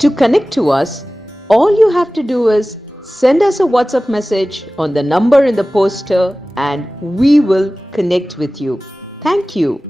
To connect to us, all you have to do is send us a WhatsApp message on the number in the poster and we will connect with you. Thank you.